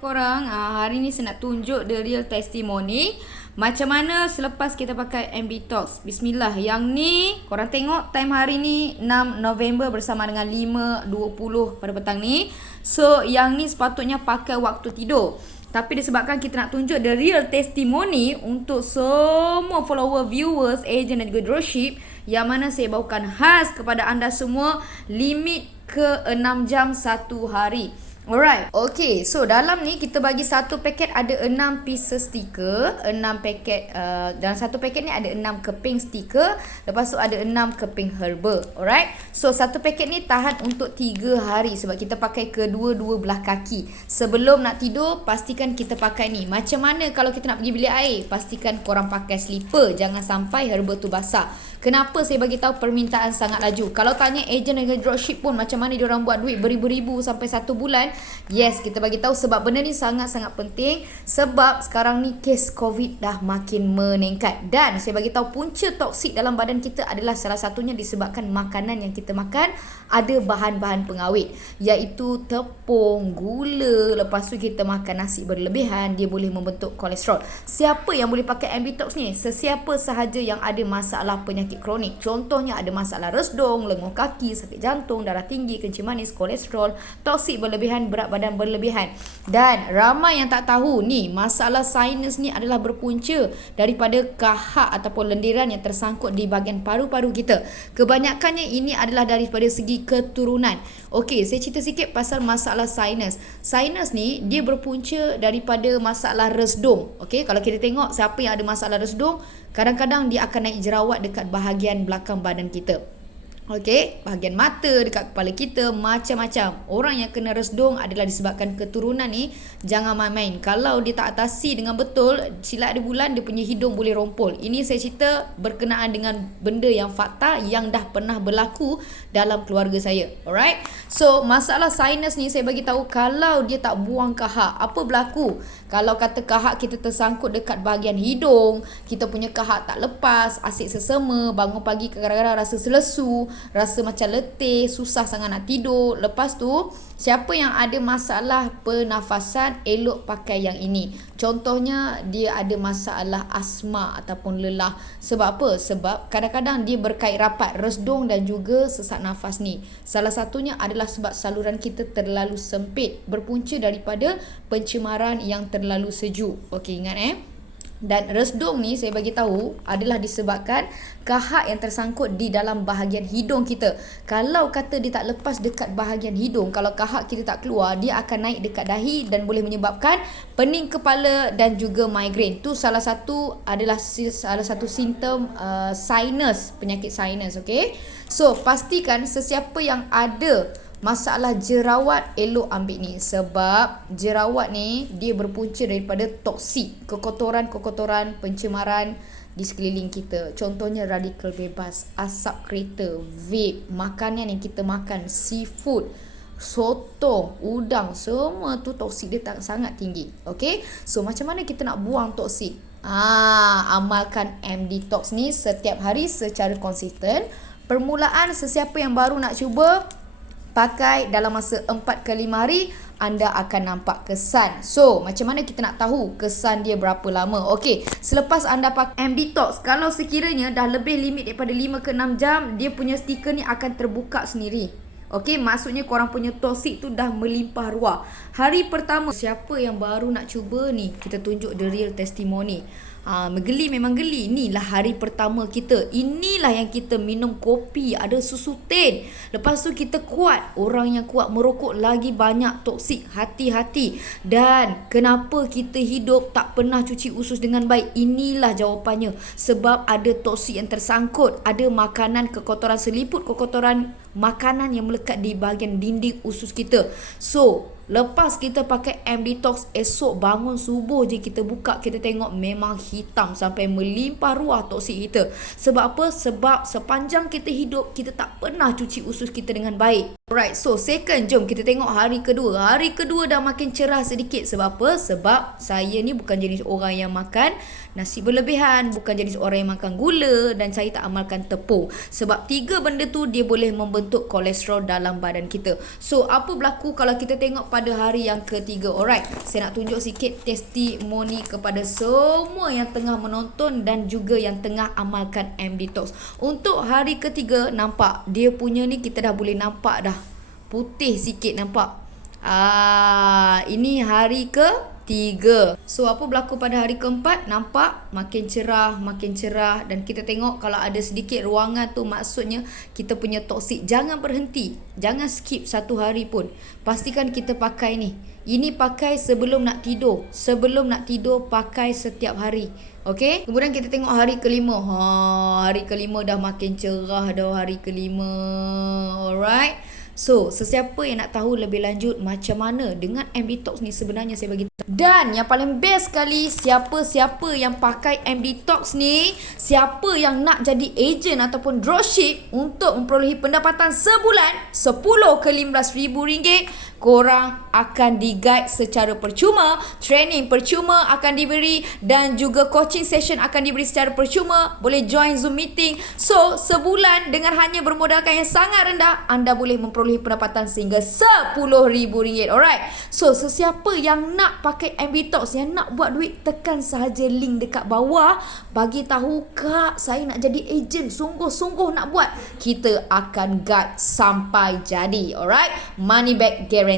Korang, hari ni saya nak tunjuk the real testimony macam mana selepas kita pakai MD Talks. Bismillah. Yang ni korang tengok time hari ni 6 November bersama dengan 5.20 pada petang ni. So yang ni sepatutnya pakai waktu tidur, tapi disebabkan kita nak tunjuk the real testimony untuk semua follower, viewers, agent dan juga dropship, yang mana saya bawakan khas kepada anda semua, limit ke 6 jam satu hari. Alright, okay, so dalam ni kita bagi satu paket ada 6 pieces stiker, 6 paket, dalam satu paket ni ada 6 keping stiker, lepas tu ada 6 keping herba. Alright, so satu paket ni tahan untuk 3 hari sebab kita pakai kedua-dua belah kaki. Sebelum nak tidur, pastikan kita pakai ni. Macam mana kalau kita nak pergi bilik air, pastikan korang pakai slipper, jangan sampai herba tu basah. Kenapa saya bagi tahu permintaan sangat laju? Kalau tanya agent dan dropship pun macam mana diorang buat duit beribu-ribu sampai 1 bulan, yes, kita bagi tahu sebab benda ni sangat-sangat penting. Sebab sekarang ni kes COVID dah makin meningkat, dan saya bagi tahu punca toksik dalam badan kita adalah salah satunya disebabkan makanan yang kita makan ada bahan-bahan pengawet, iaitu tepung, gula. Lepas tu kita makan nasi berlebihan, dia boleh membentuk kolesterol. Siapa yang boleh pakai MB Tox ni? Sesiapa sahaja yang ada masalah penyakit kronik. Contohnya ada masalah resdung, lenguh kaki, sakit jantung, darah tinggi, kencing manis, kolesterol, toksik berlebihan, berat badan berlebihan. Dan ramai yang tak tahu ni, masalah sinus ni adalah berpunca daripada kahak ataupun lendiran yang tersangkut di bahagian paru-paru kita. Kebanyakannya ini adalah daripada segi keturunan. Okey, saya cerita sikit pasal masalah sinus. Sinus ni dia berpunca daripada masalah resdung. Okey, kalau kita tengok siapa yang ada masalah resdung, kadang-kadang dia akan naik jerawat dekat bahagian belakang badan kita. Okey, bahagian mata, dekat kepala kita, macam-macam. Orang yang kena resdung adalah disebabkan keturunan ni. Jangan main-main. Kalau dia tak atasi dengan betul, silat ada bulan, dia punya hidung boleh rompol. Ini saya cerita berkenaan dengan benda yang fakta yang dah pernah berlaku dalam keluarga saya. Alright? So, masalah sinus ni saya bagi tahu, kalau dia tak buang kahak, apa berlaku? Kalau kata kahak kita tersangkut dekat bahagian hidung, kita punya kahak tak lepas, asyik sesama, bangun pagi kadang-kadang rasa selesu, rasa macam letih, susah sangat nak tidur. Lepas tu, siapa yang ada masalah pernafasan, elok pakai yang ini. Contohnya, dia ada masalah asma ataupun lelah. Sebab apa? Sebab kadang-kadang dia berkait rapat resdung dan juga sesak nafas ni. Salah satunya adalah sebab saluran kita terlalu sempit, berpunca daripada pencemaran yang terlalu sejuk. Okey, ingat Dan resdung ni saya bagi tahu adalah disebabkan kahak yang tersangkut di dalam bahagian hidung kita. Kalau kata dia tak lepas dekat bahagian hidung, kalau kahak kita tak keluar, dia akan naik dekat dahi dan boleh menyebabkan pening kepala dan juga migraine. Tu salah satu simptom sinus, penyakit sinus. Okay, so pastikan sesiapa yang ada masalah jerawat, elok ambil ni. Sebab jerawat ni dia berpunca daripada toksik, kekotoran-kekotoran, pencemaran di sekeliling kita. Contohnya radikal bebas, asap kereta, vape, makanan yang kita makan, seafood, sotong, udang, semua tu toksik dia sangat tinggi. Okay, so macam mana kita nak buang toksik? Amalkan MD Tox ni setiap hari secara konsisten. Permulaan sesiapa yang baru nak cuba, pakai dalam masa 4 ke 5 hari, anda akan nampak kesan. So, macam mana kita nak tahu kesan dia berapa lama? Okey, selepas anda pakai MD Tox, kalau sekiranya dah lebih limit daripada 5 ke 6 jam, dia punya stiker ni akan terbuka sendiri. Okey, maksudnya korang punya toksik tu dah melimpah ruah. Hari pertama, siapa yang baru nak cuba ni, kita tunjuk the real testimony. Geli, memang geli. Inilah hari pertama kita. Inilah yang kita minum kopi, ada susu tin. Lepas tu kita kuat. Orang yang kuat merokok lagi banyak toksik. Hati-hati. Dan kenapa kita hidup tak pernah cuci usus dengan baik? Inilah jawapannya. Sebab ada toksik yang tersangkut. Ada makanan kekotoran, seliput kekotoran makanan yang melekat di bahagian dinding usus kita. So, lepas kita pakai MD Tox, esok bangun subuh je kita buka, kita tengok memang hitam sampai melimpah ruah toksik kita. Sebab apa? Sebab sepanjang kita hidup, kita tak pernah cuci usus kita dengan baik. Alright, so second, jom kita tengok hari kedua. Hari kedua dah makin cerah sedikit. Sebab apa? Sebab saya ni bukan jenis orang yang makan nasi berlebihan, bukan jenis orang yang makan gula, dan saya tak amalkan tepung. Sebab 3 benda tu dia boleh membentuk kolesterol dalam badan kita. So, apa berlaku kalau kita tengok pada hari yang ketiga? Alright, saya nak tunjuk sikit testimoni kepada semua yang tengah menonton dan juga yang tengah amalkan M-Detox. Untuk hari ketiga, nampak dia punya ni kita dah boleh nampak dah putih sikit, nampak. Ini hari ketiga. So apa berlaku pada hari keempat? Nampak makin cerah dan kita tengok kalau ada sedikit ruangan tu, maksudnya kita punya toksik. Jangan berhenti, jangan skip satu hari pun. Pastikan kita pakai ni. Ini pakai sebelum nak tidur. Sebelum nak tidur pakai setiap hari. Okey. Kemudian kita tengok hari kelima. Hari kelima dah makin cerah dah hari kelima. Alright. So, sesiapa yang nak tahu lebih lanjut macam mana dengan M-Detox ni, sebenarnya saya bagi tahu. Dan yang paling best sekali, siapa-siapa yang pakai M-Detox ni, siapa yang nak jadi ejen ataupun dropship untuk memperolehi pendapatan sebulan 10 ke RM15,000, korang akan di-guide secara percuma, training percuma akan diberi, dan juga coaching session akan diberi secara percuma. Boleh join Zoom meeting. So, sebulan dengan hanya bermodalkan yang sangat rendah, anda boleh memperolehi pendapatan sehingga RM10,000. Alright. So, sesiapa yang nak pakai M-Detox, yang nak buat duit, tekan sahaja link dekat bawah. Bagi tahu, kak, saya nak jadi ejen, sungguh-sungguh nak buat. Kita akan guide sampai jadi. Alright. Money back guarantee.